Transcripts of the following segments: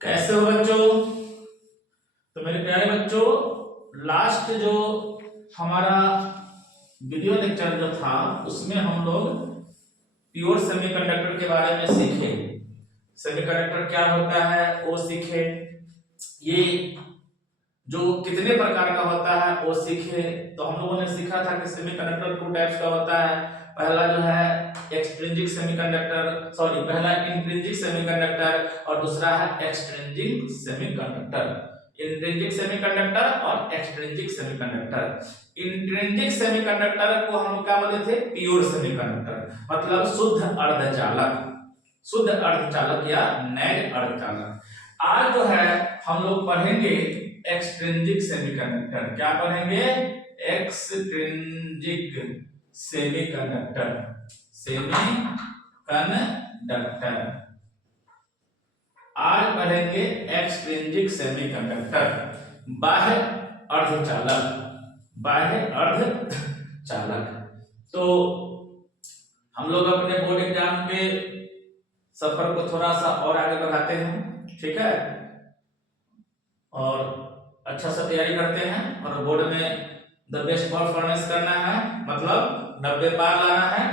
कैसे हो बच्चों? तो मेरे प्यारे बच्चों, लास्ट जो हमारा वीडियो लेक्चर जो था उसमें हम लोग प्योर सेमीकंडक्टर के बारे में सीखे। सेमीकंडक्टर क्या होता है वो सीखे, ये जो कितने प्रकार का होता है वो सीखे। तो हम लोगों ने सीखा था कि सेमीकंडक्टर टू टाइप्स का होता है। पहला जो है एक्सट्रिंसिक सेमीकंडक्टर, सॉरी पहला इंट्रिंसिक सेमीकंडक्टर और दूसरा है एक्सट्रिंसिक सेमीकंडक्टर। इंट्रिंसिक सेमीकंडक्टर और एक्सट्रिंसिक सेमीकंडक्टर। इंट्रिंसिक सेमीकंडक्टर को हम क्या बोले थे? प्योर सेमीकंडक्टर, मतलब शुद्ध अर्धचालक, शुद्ध अर्धचालक या नैज अर्धचालक। आज जो है हम लोग पढ़ेंगे एक्सट्रिंसिक सेमीकंडक्टर। क्या पढ़ेंगे? Extrinsic semiconductor, semiconductor. आज पढ़ेंगे एक्सट्रिंसिक सेमीकंडक्टर, बाह्य अर्धचालक, बाह्य अर्धचालक। तो हम लोग अपने बोर्ड एग्जाम के सफर को थोड़ा सा और आगे बढ़ाते हैं, ठीक है, और अच्छा सा तैयारी करते हैं और बोर्ड में द बेस्ट परफॉर्मेंस करना है, मतलब 90 पार लाना है।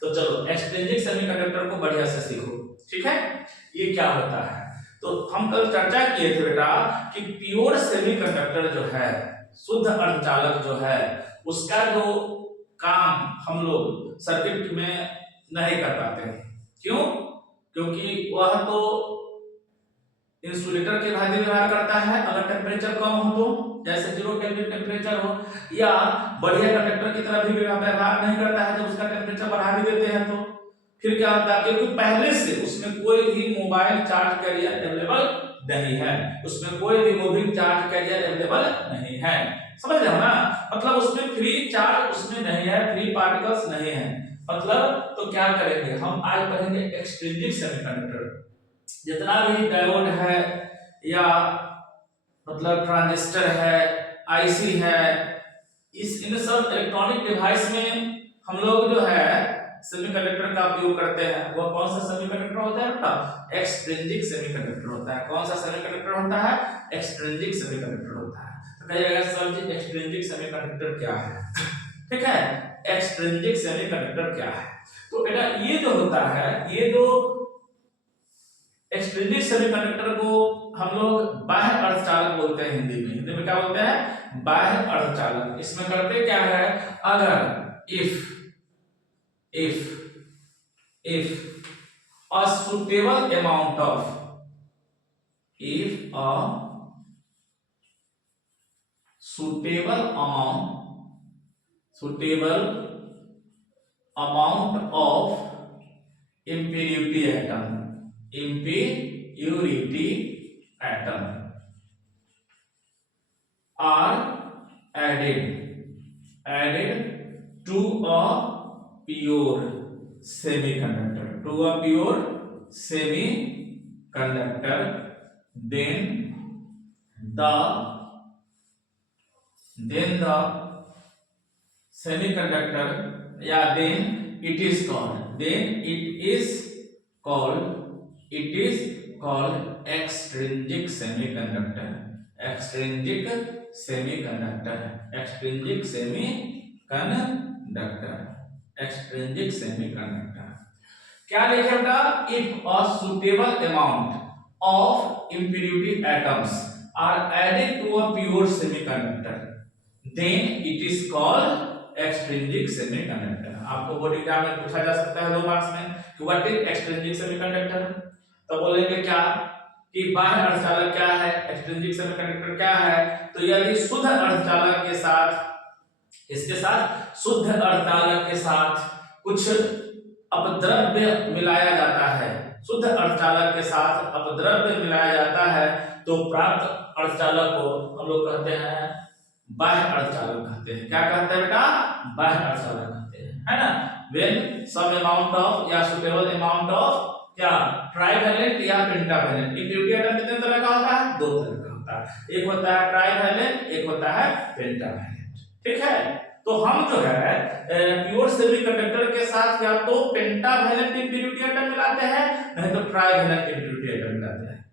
तो चलो एक्सट्रिंसिक सेमीकंडक्टर को बढ़िया से सीखो, ठीक है। ये क्या होता है? तो हम कल चर्चा किए थे बेटा कि प्योर सेमीकंडक्टर जो है, शुद्ध अर्धचालक जो है, उसका जो काम हम लोग सर्किट में नहीं कर पाते। क्यों? क्योंकि वह तो इंसुलेटर के भांति व्यवहार करता है अगर टेम्परेचर कम हो तो, जैसे 0 केल्विन टेम्परेचर हो, या बढ़िया कंडक्टर की तरह भी व्यवहार नहीं करता है जब उसका टेम्परेचर बढ़ा भी देते हैं तो। फिर क्या होता है? क्योंकि पहले से उसमें कोई भी मोबाइल चार्ज कैरियर अवेलेबल नहीं है, उसमें कोई भी मूविंग चार्ज कैरियर अवेलेबल नहीं है, समझ रहे हो ना? मतलब उसमें फ्री चार्ज उसमें नहीं है, फ्री पार्टिकल्स नहीं है। मतलब तो क्या करेंगे हम? आज पढ़ेंगे एक्सट्रिंसिक सेमीकंडक्टर। जितना भी डायोड है या मतलब ट्रांजिस्टर है, आईसी है, इन सब इलेक्ट्रॉनिक डिवाइस में हम लोग जो है सेमीकंडक्टर का उपयोग करते हैं। वो कौन सा सेमीकंडक्टर होता है बेटा? एक्सट्रिंसिक सेमीकंडक्टर होता है। कौन सा सेमीकंडक्टर होता है? एक्सट्रिंसिक सेमीकंडक्टर होता है। तो कहिएगा सर जी एक्सट्रिंसिक सेमीकंडक्टर क्या है? ठीक है, एक्सट्रिंसिक सेमीकंडक्टर क्या है? तो बेटा ये जो होता है, ये जो एक्सट्रिंसिक सेमीकंडक्टर को हम लोग बाह्य अर्धचालक बोलते हैं। हिंदी में क्या बोलते हैं? बाह्य अर्धचालक। इसमें करते क्या है? अगर if a suitable amount of if a suitable amount of impurity atom are added to a pure semiconductor, then the semiconductor, yeah, then it is called extrinsic semiconductor. क्या लिखा था? If a suitable amount of impurity atoms are added to a pure semiconductor, then it is called extrinsic semiconductor. आपको board exam में पूछा जा सकता है 2 marks में कि व्हाट इज एक्सट्रिंसिक सेमीकंडक्टर। तो बोलेंगे क्या कि बाह्य अर्धचालक क्या है, एक्सट्रिंसिक सेमीकंडक्टर क्या है। तो यदि शुद्ध अर्धचालक के साथ, इसके साथ शुद्ध अर्धचालक के साथ कुछ अपद्रव्य मिलाया जाता है, शुद्ध अर्धचालक के साथ अपद्रव्य मिलाया जाता है, तो प्राप्त अर्धचालक को हम लोग कहते हैं बाह्य अर्धचालक कहते हैं। क्या कहते हैं बेटा? बाह्य अर्धचालक कहते हैं, है ना। when some amount of या suitable amount of क्या ट्राइवैलेंट या पेंटावैलेंट। इम्प्योरिटी एटम कितने तरह का होता है? 2 तरह का होता है, एक होता है ट्राइवैलेंट, एक होता है पेंटावैलेंट, ठीक है। तो हम जो है प्योर सेमीकंडक्टर के साथ या तो पेंटावैलेंट इम्प्योरिटी एटम मिलाते हैं, नहीं तो ट्राइवैलेंट इम्प्योरिटी एटम मिलाते हैं,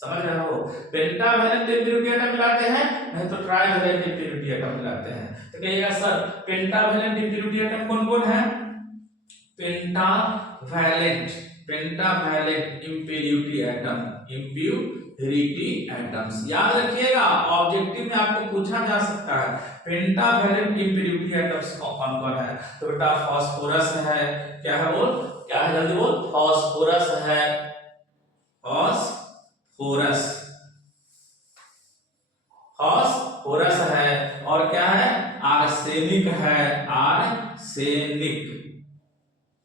समझ रहे हो? पेंटावैलेंट इम्प्योरिटी एटम मिलाते हैं, नहीं तो ट्राइवैलेंट इम्प्योरिटी एटम मिलाते हैं। तो कहिएगा सर पेंटावैलेंट इम्प्योरिटी एटम कौन कौन है? पेंटावैलेंट इम्प्योरिटी एटम्स याद रखिएगा, ऑब्जेक्टिव में आपको पूछा जा सकता है पेंटावैलेंट इम्प्योरिटी एटम्स कौन कौन है। तो बेटा फास्फोरस है, क्या है बोल, क्या है जल्दी बोल, फास्फोरस है, फास्फोरस है, और क्या है, आर्सेनिक है,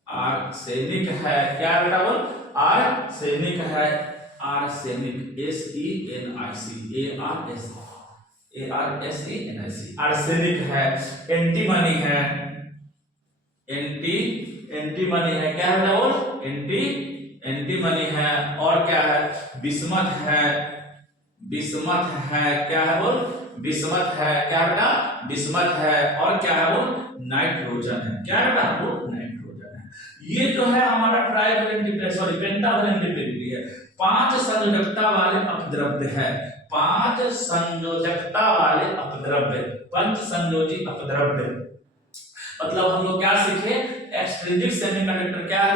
आर्सेनिक है, क्या बेटा बोल, आर्सेनिक है, आर्सेनिक ARSENIC आर्सेनिक है, एंटीमनी है, एंटीमनी है, क्या है बेटा बोल, एंटीमनी है, और क्या है, बिस्मथ है, क्या है बोल, बिस्मथ है, क्या बेटा, बिस्मथ है, और क्या है बोल, नाइट्रोजन है, क्या बेटा बोल, नाइट्रोजन है। ये जो है हमारा ट्राइवैलेंट पेंटावैलेंट इम्प्योरिटी है। 5 संयोजकता वाले अपद्रव्य है, 5 संयोजकता वाले अपद्रव्य, पंच संयोजी अपद्रव्य। मतलब हम लोग क्या सीखे, एक्सट्रिंसिक सेमीकंडक्टर क्या है,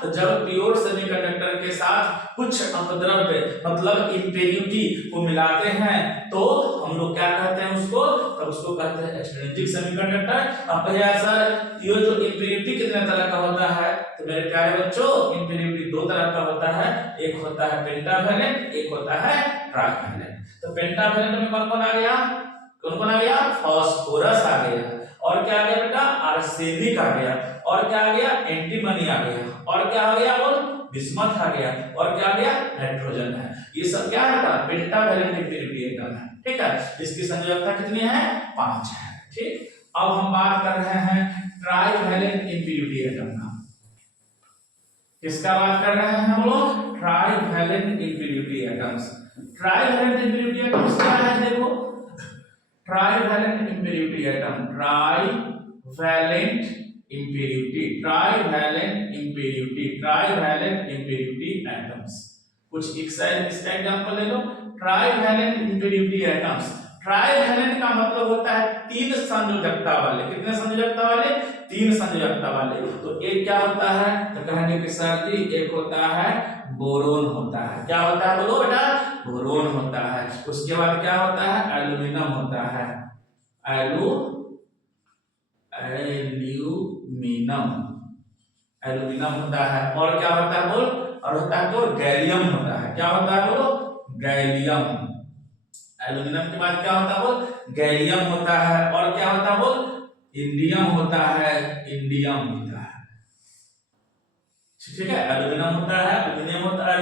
तो जब प्योर सेमीकंडक्टर के साथ कुछ अपद्रव्य मतलब इम्प्योरिटी को मिलाते हैं तो हम लोग क्या कहते हैं उसको, तब उसको कहते हैं एक्सट्रिंसिक सेमीकंडक्टर। अब भैया सर ये जो इम्प्योरिटी कितने तरह का होता है, तो मेरे प्यारे बच्चों इम्प्योरिटी 2 तरह का होता है, एक होता है पेंटावैलेंट, एक होता है ट्राइवैलेंट। तो पेंटावैलेंट में कौन कौन आ गया, फास्फोरस आ गया, और क्या आ गया बेटा, आर्सेनिक आ गया, और क्या आ गया, एंटीमनी आ गया, और क्या आ गया बोल, बिस्मथ आ गया, और क्या आ गया, नाइट्रोजन है। ये सब क्या है बेटा, पेंटावैलेंट इम्प्योरिटी एटम है, ठीक है। इसकी संयोजकता कितनी है, 5 है, ठीक। अब हम बात कर रहे हैं ट्राइवैलेंट इम्प्योरिटी एटम का। किसका बात कर रहे हैं हम लोग, trivalent impurity atoms. Trivalent impurity atoms क्या है, देखो trivalent impurity atom, trivalent impurity atoms. कुछ इसका एग्जांपल ले लो, ट्राइवैलेंट इम्प्योरिटी एटम्स। ट्राइवैलेंट का मतलब होता है 3 संयोजकता वाले, कितने संयोजकता वाले, 3 संयोजकता वाले। तो एक क्या होता है, तो कहेंगे कि सर जी एक होता है बोरोन होता है, क्या होता है बोलो बेटा, बोरोन होता है। उसके बाद क्या होता है, एल्यूमिनियम होता है, एल्यूमिनियम होता है, और क्या होता है बोल, और होता है तो गैलियम होता है, क्या होता है बोलो, गैलियम। एल्यूमिनियम के बाद क्या होता है बोल, गैलियम होता है, और क्या होता है बोल, इंडियम होता है, ठीक है। एल्यूमिनियम होता है, एल्यूमिनियम होता है,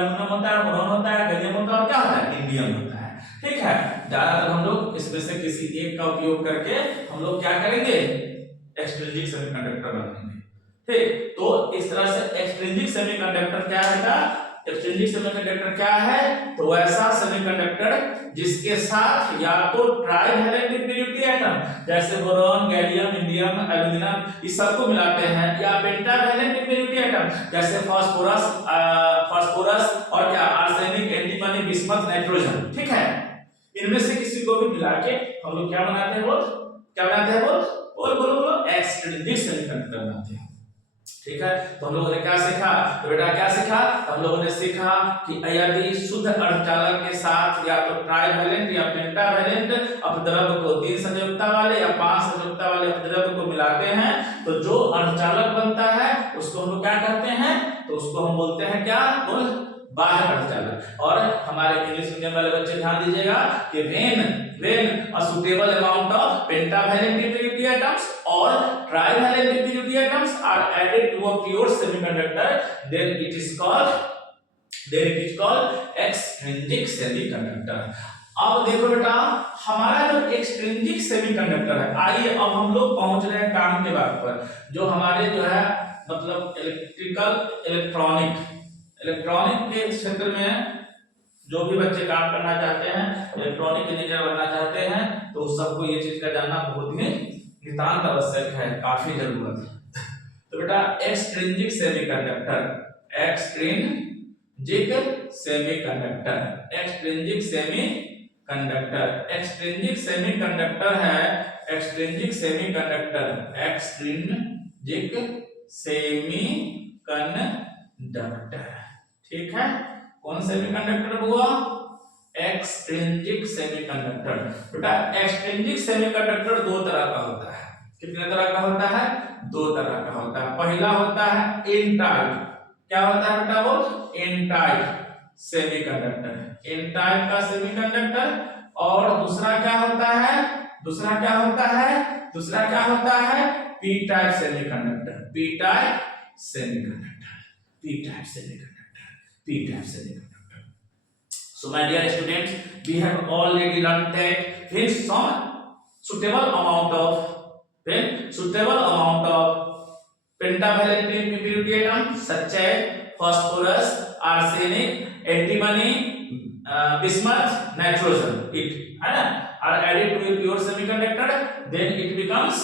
बोरॉन होता है, गैलियम होता है, और क्या होता है, इंडियम होता है, ठीक है। ज्यादातर हम लोग इसमें से किसी एक का उपयोग करके हम लोग क्या करेंगे, एक्सट्रिंसिक सेमीकंडक्टर बनाएंगे, ठीक। तो इस तरह से एक्सट्रिंसिक सेमीकंडक्टर क्या है, एक्सट्रिंसिक सेमीकंडक्टर क्या है, तो वैसा सेमीकंडक्टर जिसके साथ या तो ट्राइवैलेंट इम्प्योरिटी एटम जैसे बोरॉन, गैलियम, इंडियम, एल्यूमिनियम इस सबको मिलाते हैं, या पेंटावैलेंट इम्प्योरिटी एटम जैसे फास्फोरस और क्या, आर्सेनिक, एंटीमनी, बिस्मथ, नाइट्रोजन, ठीक है। इनमें से किसी को भी मिला के हम लोग क्या बनाते हैं बोल, क्या बनाते हैं बोल, बोलो एक्सट्रिंसिक सेमीकंडक्टर बनाते हैं, ठीक है। तो हम लोगों ने क्या सीखा, तो बेटा क्या सीखा, हम लोगों ने सीखा कि यदि शुद्ध अर्धचालक के साथ या तो ट्राइवैलेंट या पेंटावैलेंट अपद्रव्य को 3 संयोजकता वाले या 5 संयोजकता वाले अपद्रव्य को मिलाते हैं तो जो अर्धचालक बनता है उसको हम लोग क्या कहते हैं, तो उसको हम बोलते हैं क्या बोल, बाह्य अर्धचालक। और हमारे इंग्लिश मीडियम वाले बच्चे ध्यान दीजिएगा कि when a suitable amount of pentavalent impurity atoms or trivalent impurity atoms are added to a pure semiconductor then it is called extrinsic semiconductor। अब देखो बेटा हमारा जो एक्सट्रिंसिक सेमीकंडक्टर है, आइए अब हम लोग पहुंच रहे हैं काम के बात पर, जो हमारे जो है मतलब इलेक्ट्रॉनिक के क्षेत्र में जो भी बच्चे काम करना चाहते हैं, इलेक्ट्रॉनिक इंजीनियर बनना चाहते हैं, तो सबको ये चीज का जानना बहुत ही नितांत आवश्यक है, काफी जरूरत है। तो बेटा extrinsic semiconductor, extrinsic semiconductor, extrinsic semiconductor है, एक्सट्रिंसिक सेमीकंडक्टर, एक्सट्रिंसिक सेमीकंडक्टर, ठीक है। कौन सेमीकंडक्टर हुआ? Extrinsic semiconductor. बेटा एक्सट्रिंसिक सेमीकंडक्टर दो तरह का होता है। कितने तरह का होता है? दो तरह का होता है। पहला होता है एन टाइप। क्या होता है बेटा? वो N type semiconductor, N type का सेमीकंडक्टर। और दूसरा क्या होता है? दूसरा क्या होता है? दूसरा क्या होता है? P type semiconductor, P type semiconductor, P type semiconductor, P type semiconductor. So my dear students, we have already learned that when suitable amount of pentavalent impurity atom such as phosphorus, arsenic, antimony, bismuth, nitrogen, it है ना, are added to a pure semiconductor, then it becomes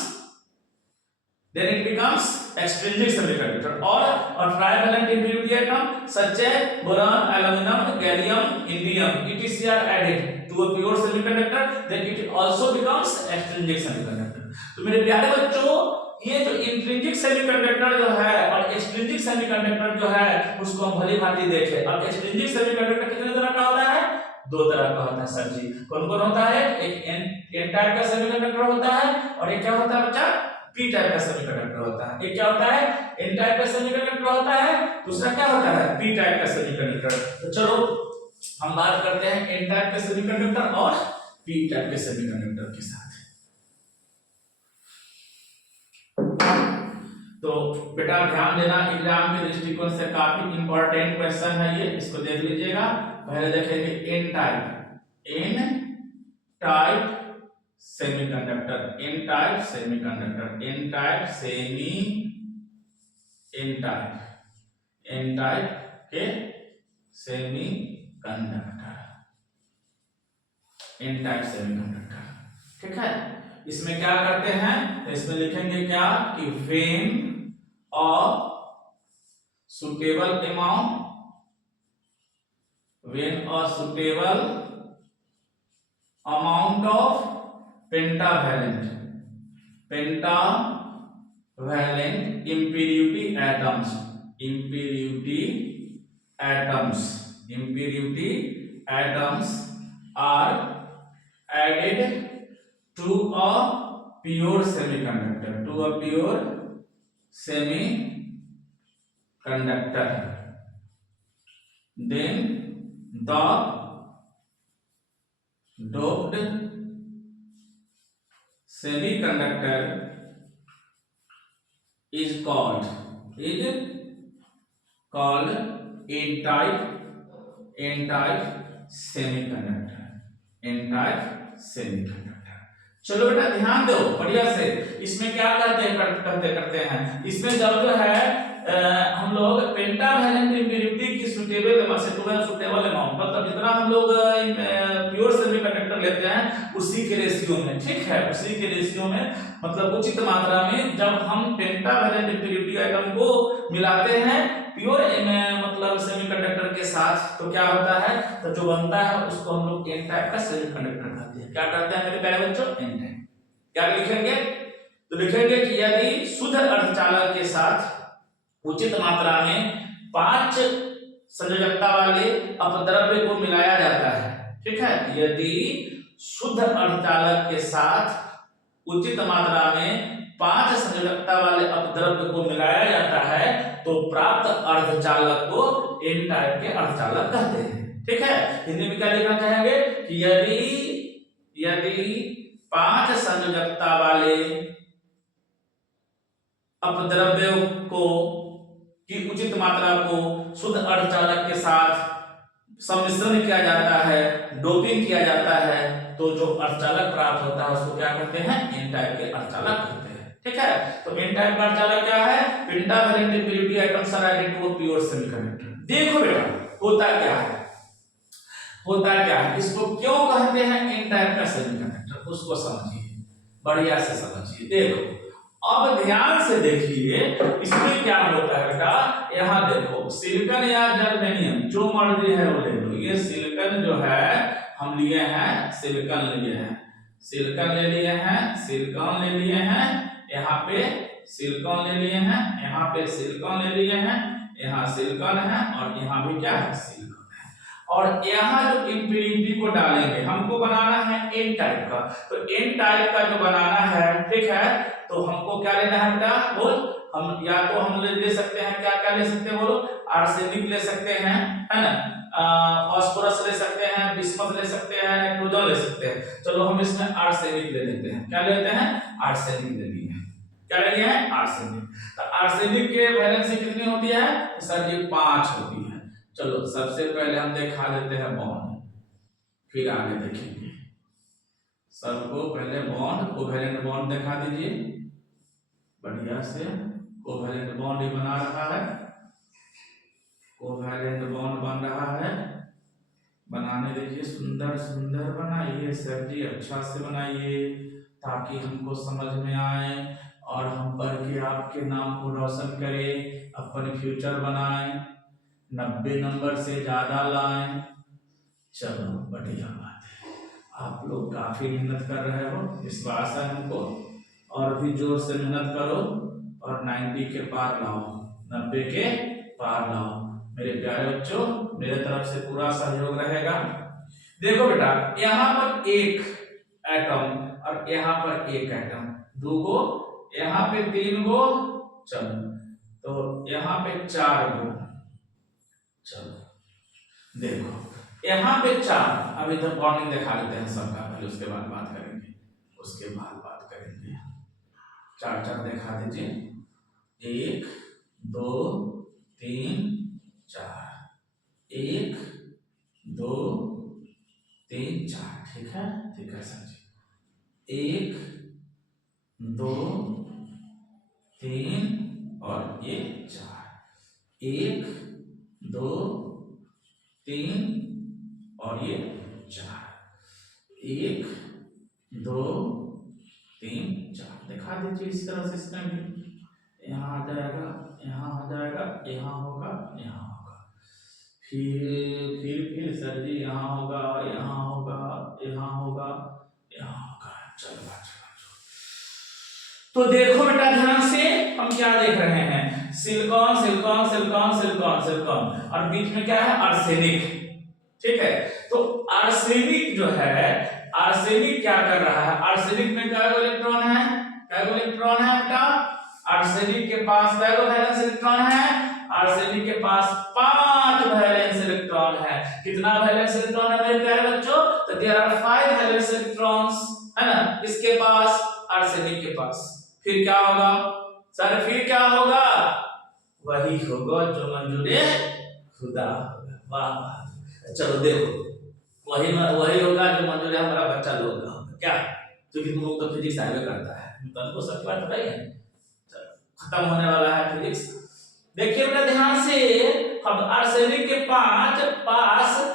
extrinsic semiconductor. Or a trivalent impurity atom such as boron, aluminum, gallium, indium, etc. are added to a pure semiconductor, then it also becomes extrinsic semiconductor. तो मेरे प्यारे बच्चों, ये जो intrinsic semiconductor जो है और extrinsic semiconductor जो है उसको हम भली भांति देखें। अब एक्सट्रिंसिक सेमीकंडक्टर कितने तरह का होता है? दो तरह का होता है सर जी। कौन कौन होता है? एक एन टाइप का सेमीकंडक्टर होता है और एक क्या होता है बच्चा? पी टाइप का सेमीकंडक्टर होता है। एक क्या होता है? एन टाइप का सेमीकंडक्टर होता है, दूसरा क्या होता है? पी टाइप का सेमीकंडक्टर। तो चलो हम बात करते हैं एन टाइप के सेमीकंडक्टर और पी टाइप के सेमीकंडक्टर के साथ। तो बेटा ध्यान देना, एग्जाम के दृष्टिकोण से काफी इंपॉर्टेंट क्वेश्चन है ये, इसको देख लीजिएगा। पहले देखेंगे N type semiconductor, N type semiconductor, N type के सेमीकंडक्टर, एन टाइप सेमीकंडक्टर, ठीक है। इसमें क्या करते हैं? इसमें लिखेंगे क्या कि when a suitable amount of pentavalent impurity atoms are added to a pure semiconductor, then the doped semiconductor is called n-type semiconductor। चलो बेटा ध्यान दो बढ़िया से। इसमें क्या करते हैं इसमें जब जो है हम लोग पेंटावैलेंट इंप्योरिटी की सुटेबल अमाउंट, मतलब जितना हम लोग प्योर सेमीकंडक्टर लेते हैं उसी के रेशियो में, ठीक है, उसी के रेशियो में, मतलब उचित मात्रा में जब हम पेंटावैलेंट इंप्योरिटी आइटम को मिलाते हैं प्योर मतलब सेमीकंडक्टर के साथ, तो क्या होता है? तो जो बनता है उसको हम लोग एन टाइप का सेमीकंडक्टर कहते हैं। क्या करते हैं मेरे प्यारे बच्चों? N type. क्या लिखेंगे? तो लिखेंगे कि यदि शुद्ध अर्धचालक के साथ उचित मात्रा में 5 संयोजकता वाले अपद्रव्य को मिलाया जाता है, ठीक है, यदि शुद्ध अर्धचालक के साथ उचित मात्रा में 5 संयोजकता वाले अपद्रव्य को मिलाया जाता है तो प्राप्त अर्धचालक को एन टाइप के अर्धचालक कहते हैं, ठीक है। हिंदी में क्या लिखना चाहेंगे कि यदि 5 संयोजकता वाले अपद्रव्यों को की उचित मात्रा को शुद्ध अर्धचालक के साथ सम्मिश्रण किया जाता है, डोपिंग किया जाता है, तो जो अर्धचालक प्राप्त होता है उसको क्या कहते हैं? एन टाइप के अर्धचालक कहते हैं, ठीक है। तो एन टाइप का अर्धचालक क्या है? Pentavalent impurity items are added to a pure semiconductor. देखो बेटा होता क्या है, इसको क्यों कहते हैं एन टाइप का सेमीकंडक्टर, उसको समझिए, बढ़िया से समझिए। देखो अब ध्यान से देखिए इसमें क्या होता है बेटा, यहाँ देखो सिलिकॉन या जर्मेनियम जो मर्जी है वो ले लो। ये सिलिकॉन जो है हम लिए हैं, सिलिकॉन लिए हैं, सिलिकॉन ले लिए हैं, सिलिकॉन ले लिए हैं, यहाँ पे सिलिकॉन ले लिए हैं, यहाँ पे सिलिकॉन ले लिए हैं, यहाँ सिलिकॉन है और यहाँ भी क्या है, सिलिकॉन है। और यहाँ जो इंप्यूरिटी को डालेंगे, हमको बनाना है एन टाइप का, तो एन टाइप का जो बनाना है, ठीक है, तो हमको क्या लेना है बेटा, बोल, हम या तो हम ले सकते हैं, क्या क्या ले सकते हैं बोलो, आर्सेनिक ले सकते हैं, है ना, फास्फोरस ले सकते हैं, बिस्मथ ले सकते हैं, नाइट्रोजन ले सकते हैं। चलो हम इसमें आर्सेनिक ले लेते हैं, क्या लेते हैं, आर्सेनिक ले लिए हैं, क्या ले लिए हैं, आर्सेनिक। तो आर्सेनिक के वैलेंसी कितनी होती है सर जी, 5 होती है। चलो सबसे पहले हम दिखा देते हैं बॉन्ड, फिर आगे देखेंगे। सबको पहले बॉन्ड, कोवेलेंट बॉन्ड दिखा दीजिए बढ़िया से। कोवेलेंट बॉन्ड ही बना रहा है, कोवेलेंट बॉन्ड बन रहा है, बनाने देखिए, सुंदर सुंदर बनाइए सर जी, अच्छा से बनाइए ताकि हमको समझ में आए और हम पढ़ के आपके नाम को रोशन करें, अपन फ्यूचर बनाएं, 90 नंबर से ज्यादा लाएं। चलो बढ़िया बात है, आप लोग काफी मेहनत कर रहे हो, विश्वास है हमको, और भी जोर से मेहनत करो और 90 के पार लाओ, 90 के पार लाओ मेरे प्यारे बच्चों, मेरे तरफ से पूरा सहयोग रहेगा। देखो बेटा, यहाँ पर एक एटम और यहाँ पर एक एटम, 2 गो, यहाँ पे 3 गो, चलो तो यहाँ पे 4 गो, चलो देखो यहाँ पे 4, अभी तो बॉन्डिंग दिखा देते हैं सबका पहले, उसके बाद बात करेंगे, उसके बाद बात करेंगे। 4 दिखा दीजिए, 1 2 3 4, 1 2 3 4, ठीक है, ठीक है सर जी, 1 2 3 और ये 4, 1 2 3 और ये 4, 1 2 3 4 दिखा दीजिए इस तरह से, इसमें भी यहाँ आ जाएगा, यहाँ आ जाएगा, यहाँ होगा, यहाँ होगा, फिर सर जी यहाँ होगा, यहाँ होगा, यहाँ होगा, यहाँ होगा। चलो तो देखो बेटा ध्यान से, हम क्या देख रहे हैं, silicon silicon silicon silicon silicon और बीच में क्या है, आर्सेनिक, ठीक है। तो आर्सेनिक जो है, आर्सेनिक क्या कर रहा है, आर्सेनिक में क्या इलेक्ट्रॉन है, क्या इलेक्ट्रॉन है बेटा, आर्सेनिक के पास क्या वैलेंस इलेक्ट्रॉन है, आर्सेनिक के पास 5 वैलेंस इलेक्ट्रॉन है। कितना वैलेंस इलेक्ट्रॉन है मेरे प्यारे बच्चों, तो देयर आर 5 वैलेंस इलेक्ट्रॉन्स, है ना, इसके पास, आर्सेनिक के पास। फिर क्या होगा सर, फिर क्या होगा, वही होगा जो मंजूरे खुदा होगा, वाह। चलो देखो वही होगा जो मंजूरे हमारा बच्चा लोग का होगा, क्या, क्योंकि तुम लोग तो फिजिक्स आगे करता है, तुमको सच बात बताइए। खत्म होने वाला है फिजिक्स। देखिए बेटा ध्यान से, अब आर्सेनिक के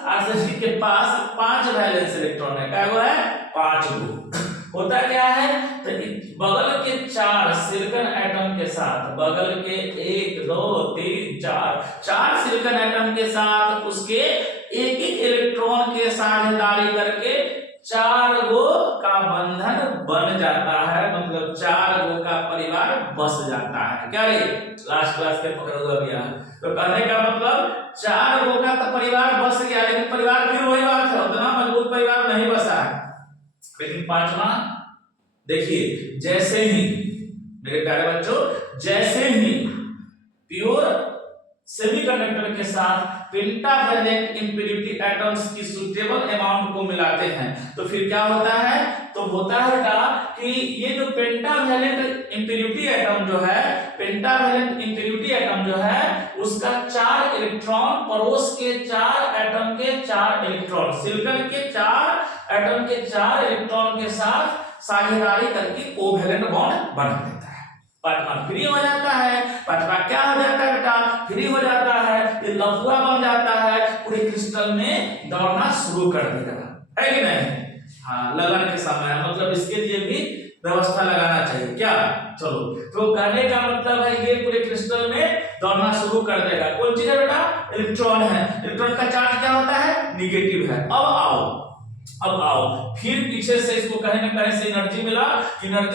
आर्सेनिक के पास 5 वैलेंस इलेक्ट्रॉन है, क्या वो है, 5 गो। होता क्या है, तो बगल के 4 सिलिकॉन एटम के साथ, बगल के 1 2 3 4 सिलिकॉन एटम के साथ उसके एक इलेक्ट्रॉन के साझेदारी करके 4 गो का बंधन बन जाता है, मतलब 4 गो का परिवार बस जाता है। क्या रे, लास्ट क्लास के पकड़ोगे भैया, तो कहने का मतलब 4 गो का तो परिवार बस गया, लेकिन परिवार फिर वही बात है, उतना मजबूत परिवार नहीं बसा है। लेकिन 5वां देखिए, जैसे ही मेरे प्यारे बच्चों, जैसे ही प्योर सेमीकंडक्टर के साथ पेंटावैलेंट इंप्योरिटी एटम्स की सुटेबल अमाउंट को मिलाते हैं, तो फिर क्या होता है, तो होता है बेटा कि ये जो पेंटावैलेंट इंप्योरिटी एटम जो है, पेंटावैलेंट इंप्योरिटी एटम जो है, उसका 4 इलेक्ट्रॉन पड़ोस के 4 एटम के 4 इलेक्ट्रॉन, सिलिकॉन के 4 एटम के 4 इलेक्ट्रॉन के साथ साझेदारी करके कोवैलेंट बॉन्ड बना देता है। पांचवा फ्री हो जाता है, पांचवा क्या हो जाता है बेटा, फ्री हो जाता है, ये लफुआ बन जाता है, पूरे क्रिस्टल में दौड़ना शुरू कर देगा, है कि नहीं। हाँ, लगन के समय, मतलब इसके लिए भी व्यवस्था लगाना चाहिए क्या। चलो, तो कहने का मतलब है ये पूरे क्रिस्टल में दौड़ना शुरू कर देगा। कौन चीज है बेटा, इलेक्ट्रॉन है। इलेक्ट्रॉन का चार्ज क्या होता है, निगेटिव है। अब आओ फिर पीछे से इसको कहीं ना कहीं से एनर्जी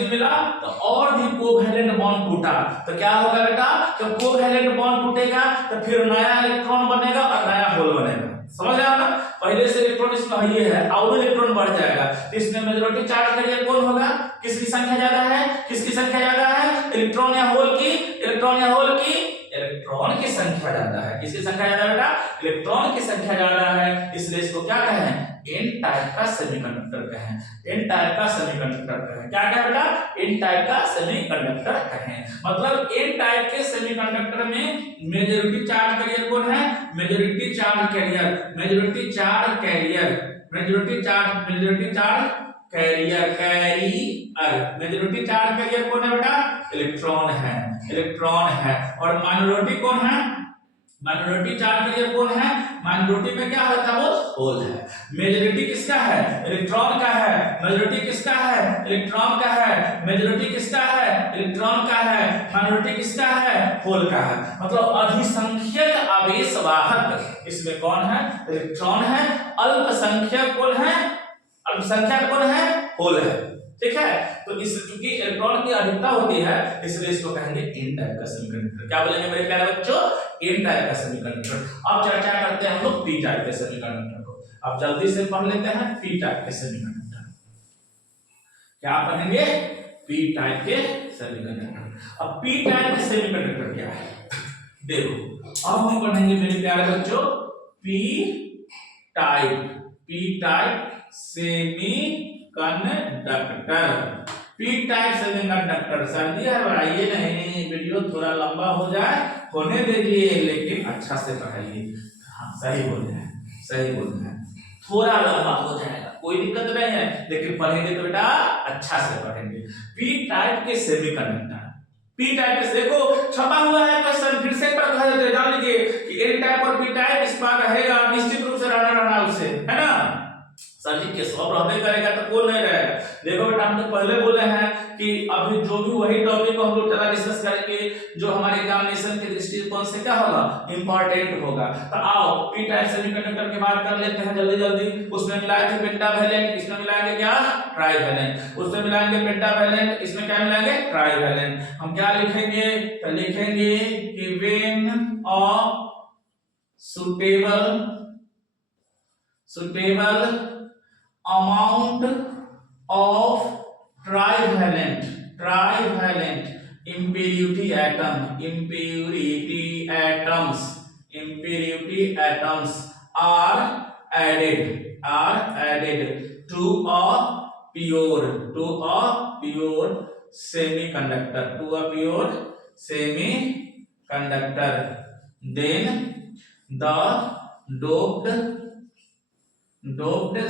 मिला तो और भी कोवैलेंट बॉन्ड टूटा, तो क्या होगा बेटा, जब कोवैलेंट बॉन्ड टूटेगा तो फिर नया इलेक्ट्रॉन बनेगा और नया होल बनेगा। समझ आया ना, पहले से इलेक्ट्रॉन इसमें ये है और इलेक्ट्रॉन बढ़ जाएगा, तो इसमें मेजॉरिटी चार्ज कैरियर कौन होगा, किसकी संख्या ज्यादा है, किसकी संख्या ज्यादा है, इलेक्ट्रॉन या होल की, इलेक्ट्रॉन या होल की, इलेक्ट्रॉन की संख्या ज्यादा है। किसकी संख्या ज्यादा बेटा, इलेक्ट्रॉन की संख्या ज्यादा है, इसलिए इसको क्या कहें, एन टाइप का सेमीकंडक्टर कहें। एन टाइप का सेमीकंडक्टर कहें, क्या कहें बेटा, एन टाइप का सेमीकंडक्टर कहें। मतलब एन टाइप के सेमीकंडक्टर में मेजॉरिटी चार्ज कैरियर कौन है, majority charge carrier, majority charge carrier, majority charge majority charge carrier कौन है बेटा, इलेक्ट्रॉन है, इलेक्ट्रॉन है। और माइनॉरिटी कौन है, माइनॉरिटी चार्ज कैरियर कौन है, माइनॉरिटी में क्या होता है, वो होल है। मेजॉरिटी किसका है, इलेक्ट्रॉन का है। मेजॉरिटी किसका है, इलेक्ट्रॉन का है। मेजॉरिटी किसका है, इलेक्ट्रॉन का है। माइनॉरिटी किसका है, होल का है। मतलब अधिसंख्यक आवेश वाहक इसमें कौन है, इलेक्ट्रॉन है। अल्पसंख्यक कौन है, अल्पसंख्यक कौन है, होल है। ठीक है, तो इस चूंकि इलेक्ट्रॉन की अधिकता होती है इसलिए इसको कहेंगे एन टाइप का सेमीकंडक्टर। क्या बोलेंगे मेरे प्यारे बच्चों, एन टाइप का सेमीकंडक्टर। अब चर्चा करते हैं हम लोग पी टाइप के सेमीकंडक्टर को। अब जल्दी से पढ़ लेते हैं पी टाइप के सेमीकंडक्टर। क्या पढ़ेंगे, पी टाइप के सेमीकंडक्टर। अब पी टाइप के सेमीकंडक्टर क्या है, देखो अब हम पढ़ेंगे मेरे प्यारे बच्चों P type semiconductor. P type semiconductor sir ji बढ़ाइए नहीं, वीडियो थोड़ा लंबा हो जाए होने दीजिए, लेकिन अच्छा से पढ़ाइए। हाँ सही बोल रहे हैं, सही बोल रहे हैं, थोड़ा लंबा हो जाएगा कोई दिक्कत नहीं है, लेकिन पढ़ेंगे तो बेटा अच्छा से पढ़ेंगे। पी टाइप के सेमीकंडक्टर, पी टाइप के देखो छपा हुआ है क्वेश्चन, फिर से पर कह देते जान लीजिए कि एन टाइप और पी टाइप इस बार रहेगा, निश्चित रूप से रहना उससे, है ना सर जी के सब रहबे करेगा तो कौन नहीं रहेगा। देखो बेटा हम तो पहले बोले हैं कि अभी जो भी वही टॉपिक को हम लोग चला डिस्कस करेंगे जो हमारे एग्जामिनेशन के दृष्टिकोण से क्या होगा, इंपॉर्टेंट होगा। तो आओ पी टाइप सेमीकंडक्टर की बात कर लेते हैं जल्दी जल्दी। उसमें मिलाए थे पेंटावैलेंट, इसमें मिलाएंगे क्या, ट्राइवैलेंट। उसमें मिलाएंगे पेंटावैलेंट, इसमें क्या मिलाएंगे, ट्राइवैलेंट। हम क्या लिखेंगे, तो लिखेंगे कि when a suitable amount of trivalent impurity atoms are added to a pure semiconductor, then the doped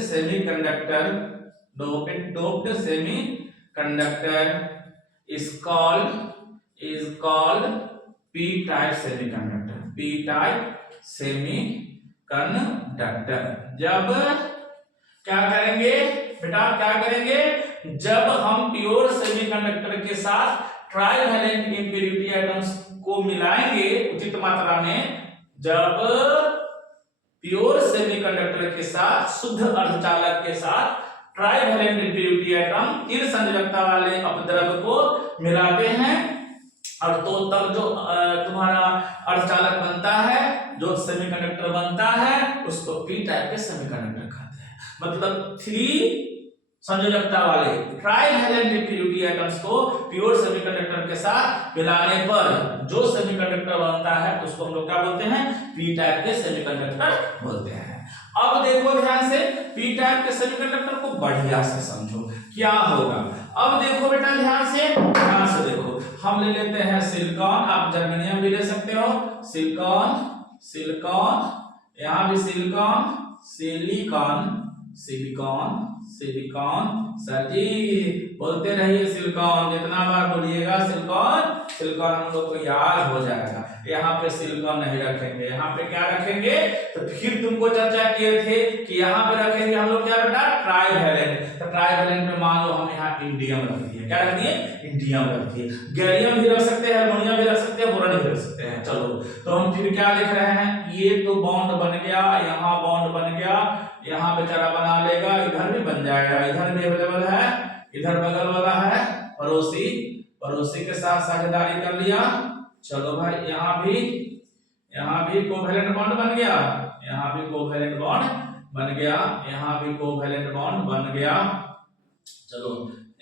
semiconductor is called p-type semiconductor। जब क्या करेंगे बेटा, क्या करेंगे, जब हम प्योर सेमीकंडक्टर के साथ ट्राइवैलेंट इंप्योरिटी एटम्स को मिलाएंगे उचित मात्रा में, जब प्योर सेमीकंडक्टर के साथ शुद्ध अर्धचालक के साथ ट्राइवैलेंट इंप्योरिटी एटम तीन संयोजकता वाले अपद्रव्य को मिलाते हैं और तो तब जो तुम्हारा अर्धचालक बनता है, जो सेमीकंडक्टर बनता है, उसको पी टाइप के सेमीकंडक्टर कहते हैं। मतलब थ्री संयोजकता वाले ट्राइवैलेंट इंप्योरिटी एटम्स को प्योर सेमीकंडक्टर के साथ मिलाने पर जो सेमीकंडक्टर बनता है उसको हम लोग क्या बोलते हैं, पी टाइप के सेमीकंडक्टर बोलते हैं। अब देखो ध्यान से, पी टाइप के सेमीकंडक्टर को बढ़िया से समझो क्या होगा। अब देखो बेटा ध्यान से देखो, हम ले लेते हैं सिलिकॉन, आप जर्मेनियम भी ले सकते हो, सिलिकॉन, यहाँ भी सिलिकॉन सर जी बोलते रहिए सिलिकॉन, जितना बार बोलिएगा सिलिकॉन हम लोग को याद हो जाएगा। यहाँ पे सिलिकॉन नहीं रखेंगे, यहाँ पे क्या रखेंगे? तो फिर तुमको चर्चा किए थे कि यहाँ पे रखेंगे हम लोग क्या बेटा? ट्राइवैलेंट। तो ट्राइवैलेंट में मान लो हम यहाँ इंडियम रख दिए, क्या रख दिए? इंडियम रख दिए। गैलियम भी रख सकते हैं, एल्युमिनियम भी रख सकते हैं, बोरान भी रख सकते हैं। चलो तो हम फिर क्या लिख रहे हैं? ये तो बॉन्ड बन गया, यहाँ बॉन्ड बन गया, यहाँ बेचारा बना लेगा, इधर भी बन जाएगा, इधर भी अवेलेबल है, इधर बगल वाला है पड़ोसी, पड़ोसी के साथ साझेदारी कर लिया। चलो भाई यहाँ भी कोवैलेंट बॉन्ड बन गया, यहाँ भी कोवैलेंट बॉन्ड बन गया, यहाँ भी कोवैलेंट बॉन्ड बन गया। चलो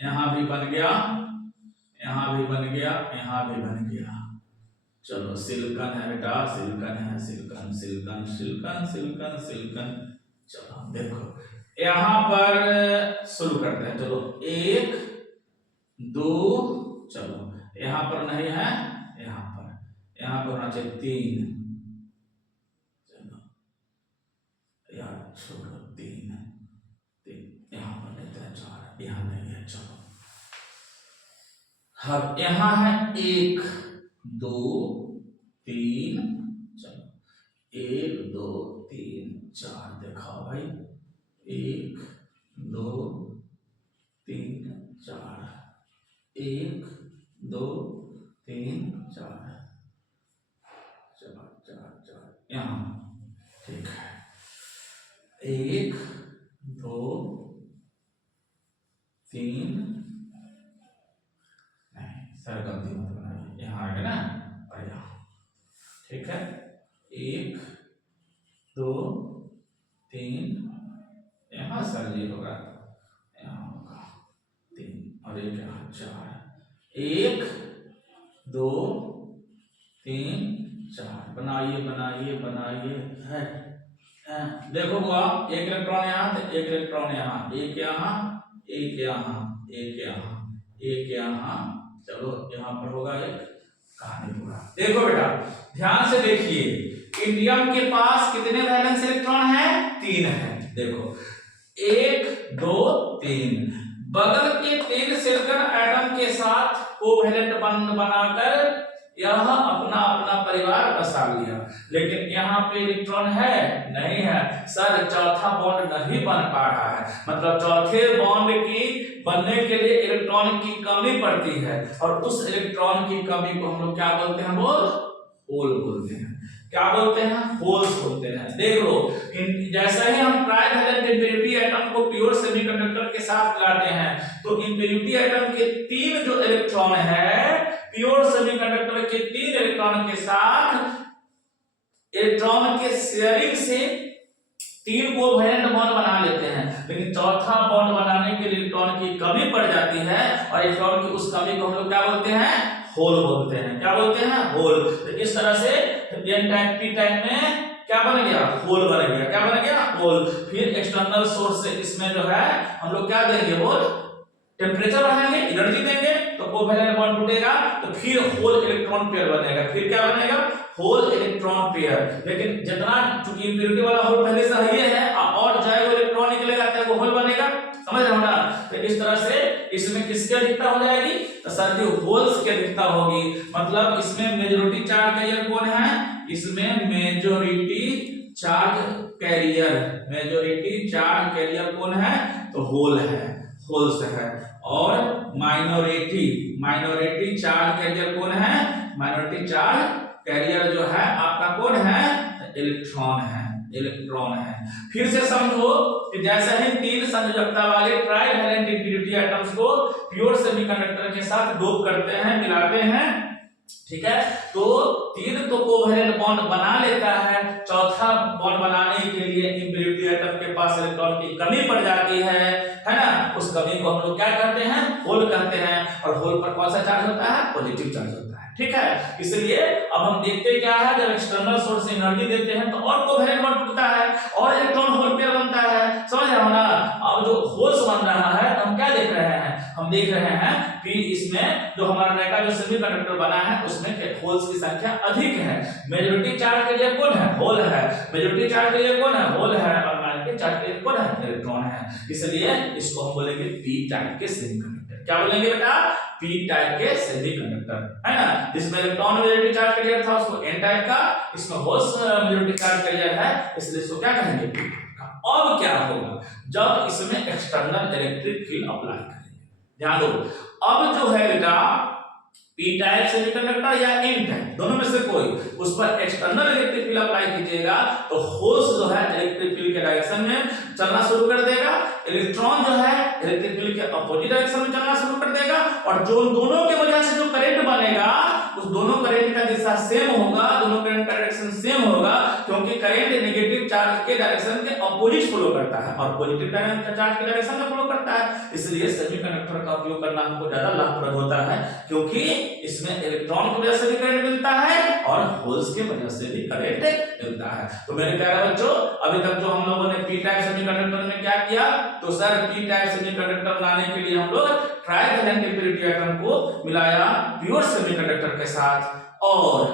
यहाँ भी बन गया, यहाँ भी बन गया, यहाँ भी बन गया। चलो सिलिकॉन है बेटा, सिलिकॉन है, silicon silicon silicon silicon silicon. चलो देखो यहाँ पर शुरू करते हैं। चलो 1 2, चलो यहाँ पर नहीं है, यहाँ पर होना चाहिए 3। चलो यार छोड़ो 3 यहाँ पर लेते हैं 4, यहाँ नहीं है। चलो अब यहाँ है 1 2 3, चलो 1 2 3 4, दिखाओ भाई 1 2 3 4, 1 2 3 4, चलो 4 यहाँ, ठीक है। 1 2 3, नहीं सर गलती मत बनाइए, यहाँ आ गया ना, और यहाँ, ठीक है। 1 2 3, यहाँ सर ये होगा, यहाँ होगा 3 और 1 यहाँ 4। 1 2 3 4, बनाइए है। देखो आप, एक इलेक्ट्रॉन यहाँ, तो एक इलेक्ट्रॉन यहाँ, एक यहाँ, एक यहाँ, एक यहाँ, एक यहाँ। चलो यहाँ पर होगा एक, कहानी पूरा। देखो बेटा ध्यान से देखिए, इंडियम के पास कितने वैलेंस इलेक्ट्रॉन है? 3 है। देखो 1 2 3, बगल के 3 सिलिकॉन एटम के साथ कोवैलेंट बॉन्ड बनाकर यह अपना अपना परिवार बसा लिया। लेकिन यहाँ पे इलेक्ट्रॉन है? नहीं है सर, चौथा बॉन्ड नहीं बन पा रहा है। मतलब चौथे बॉन्ड की बनने के लिए इलेक्ट्रॉन की कमी पड़ती है, और उस इलेक्ट्रॉन की कमी को हम लोग क्या बोलते हैं? बोल होल बोलते हैं। क्या बोलते हैं? होल्स बोलते हैं। देख लो, जैसा ही हम ट्राइवैलेंट इंप्योरिटी एटम को प्योर सेमीकंडक्टर के साथ मिलाते हैं, तो इंप्योरिटी एटम के 3 जो इलेक्ट्रॉन है, प्योर सेमीकंडक्टर के 3 इलेक्ट्रॉन के साथ इलेक्ट्रॉन के शेयरिंग से 3 कोवैलेंट बॉन्ड बना लेते हैं। लेकिन चौथा बॉन्ड बनाने के लिए इलेक्ट्रॉन की कमी पड़ जाती है, और इलेक्ट्रॉन की उस कमी को हम लोग क्या बोलते हैं? होल बोलते हैं। क्या बोलते हैं? होल। तो इस तरह से एन टाइप पी टाइप में क्या बन गया? होल बन गया। क्या बन गया? होल। फिर एक्सटर्नल सोर्स से इसमें जो है हम लोग क्या देंगे? बोल टेम्परेचर बढ़ाएंगे, एनर्जी देंगे, तो कोवैलेंट बॉन्ड टूटेगा, तो फिर होल इलेक्ट्रॉन पेयर बनेगा। फिर क्या बनेगा? Hole electron pair. लेकिन जितना चूंकि इंप्योरिटी वाला होल पहले से ही है, और जाएगा इलेक्ट्रॉन निकलेगा तो वो होल बनेगा। समझ रहे हो ना? तो इस तरह से इसमें किसकी अधिकता हो जाएगी? तो सर जी होल्स की अधिकता होगी। मतलब इसमें मेजॉरिटी चार्ज कैरियर कौन है? इसमें मेजॉरिटी चार्ज कैरियर कौन है? तो होल है, होल्स है। और माइनॉरिटी चार्ज कैरियर कौन है? माइनॉरिटी चार्ज कैरियर जो है आपका कौन है? इलेक्ट्रॉन है। फिर से समझो कि जैसे ही 3 संयोजकता वाले ट्राइवैलेंट इंप्योरिटी एटम्स को प्योर सेमीकंडक्टर के साथ डोप करते हैं, मिलाते हैं, ठीक है, तो 3 तो कोवैलेंट बॉन्ड बना लेता है। चौथा बॉन्ड बनाने के लिए इंप्योरिटी एटम के पास इलेक्ट्रॉन की कमी पड़ जाती है ना? उस कमी को हम लोग क्या कहते हैं? होल कहते हैं। और होल पर कौन सा चार्ज होता है? पॉजिटिव चार्ज होता है। ठीक है, इसलिए अब हम देखते क्या है, जब एक्सटर्नल सोर्स से एनर्जी देते हैं तो और कोवैलेंट बॉन्ड टूटता है और इलेक्ट्रॉन होल पेयर बनता है। समझ रहे हो ना? अब जो होल्स बन रहा है तो हम क्या देख रहे हैं? हम देख रहे हैं कि इसमें जो हमारा नया जो सेमीकंडक्टर बना है उसमें होल्स की संख्या अधिक है। मेजॉरिटी चार्ज के लिए कौन है? होल है। मेजॉरिटी चार्ज के लिए कौन है? होल है। और माइनॉरिटी चार्ज के लिए कौन है? इलेक्ट्रॉन है। इसलिए इसको हम बोलेंगे पी टाइप के सेमीकंडक्टर। क्या बोलेंगे बेटा, पी टाइप के सेमीकंडक्टर, है ना, जिसमें इलेक्ट्रॉन मेजॉरिटी चार्ज कैरियर था उसको एन टाइप का, इसमें होल्स मेजॉरिटी चार्ज कैरियर है इसलिए इसको क्या कहेंगे, पी टाइप का। अब क्या होगा जब इसमें एक्सटर्नल इलेक्ट्रिक फील्ड अप्लाई करेंगे, ध्यान दो, अब जो है बेटा पी टाइप सेमीकंडक्टर या एन टाइप दोनों में से कोई उस पर एक्सटर्नल इलेक्ट्रिक फील्ड अप्लाई कीजिएगा तो होल्स जो है इलेक्ट्रिक फील्ड के डायरेक्शन में चलना शुरू कर देगा, इलेक्ट्रॉन जो है इलेक्ट्रिक फील्ड के अपोजिट डायरेक्शन में चलना शुरू कर देगा, और जो दोनों के वजह से जो करंट बनेगा उस दोनों करंट का दिशा सेम होगा, दोनों करंट का डायरेक्शन सेम होगा, क्योंकि करंट नेगेटिव चार्ज के डायरेक्शन के अपोजिट फ्लो करता है और पॉजिटिव चार्ज के डायरेक्शन में फ्लो करता है। इसलिए सेमीकंडक्टर का उपयोग करना हमको ज्यादा लाभप्रद होता है, क्योंकि इसमें इलेक्ट्रॉन की वजह से भी करंट मिलता है और होल्स की वजह से भी करंट मिलता है। तो मेरे प्यारे बच्चों, अभी तक जो हम लोगों ने पी टाइप सेमीकंडक्टर में क्या किया, तो सर पी टाइप सेमीकंडक्टर बनाने के लिए हम लोग ट्राइवेलेंट इम्प्योरिटी एटम को मिलाया प्योर सेमीकंडक्टर के साथ, और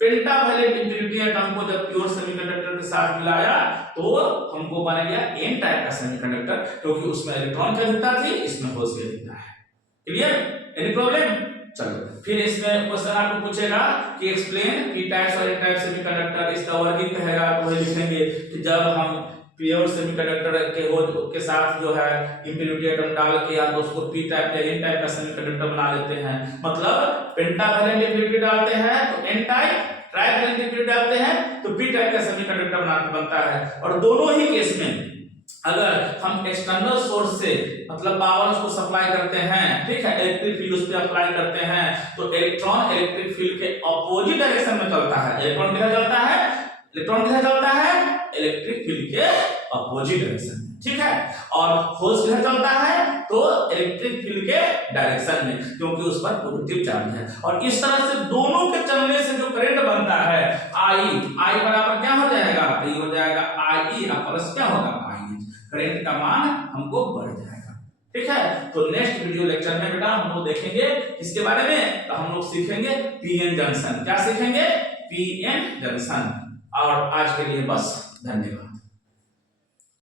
पेंटावैलेंट इम्प्योरिटी एटम को जब प्योर सेमीकंडक्टर के साथ मिलाया तो हमको बन गया एन टाइप का सेमीकंडक्टर, क्योंकि उसमें इलेक्ट्रॉन की अधिकता थी, इसमें होल्स की अधिकता है। Clear, any problem? चलो फिर इसमें क्वेश्चन आपको पूछेगा कि एक्सप्लेन पी टाइप्स और एन टाइप सेमीकंडक्टर, इसका वर्किंग कहेगा तो वही लिखेंगे कि जब हम प्योर सेमीकंडक्टर के साथ जो है इम्प्योरिटी एटम डाल के या तो उसको पी टाइप या एन टाइप का सेमीकंडक्टर बना लेते हैं, मतलब पेंटावैलेंट इम्प्योरिटी डालते हैं तो एन टाइप, ट्राइवैलेंट इम्प्योरिटी डालते हैं तो पी टाइप का सेमीकंडक्टर बनता है। और दोनों ही केस में अगर हम एक्सटर्नल सोर्स से मतलब पावर उसको सप्लाई करते हैं, ठीक है, इलेक्ट्रिक फील्ड उस पे अप्लाई करते हैं, तो इलेक्ट्रॉन इलेक्ट्रिक फील्ड के अपोजिट डायरेक्शन में चलता है। इलेक्ट्रॉन किधर चलता है, इलेक्ट्रॉन किधर चलता है, इलेक्ट्रिक फील्ड के अपोजिट डायरेक्शन में, ठीक है, और होल्स किधर चलता है, तो इलेक्ट्रिक फील्ड के डायरेक्शन में, क्योंकि उस पर पॉजिटिव चार्ज है। और इस तरह से दोनों के चलने से जो करंट बनता है आई बराबर क्या हो जाएगा, ये हो जाएगा आई प्लस क्या होगा, करंट का मान हमको बढ़ जाएगा, ठीक है। तो नेक्स्ट वीडियो लेक्चर में बेटा हम लोग देखेंगे इसके बारे में, तो हम लोग सीखेंगे पीएन जंक्शन, क्या सीखेंगे, पीएन जंक्शन। और आज के लिए बस, धन्यवाद।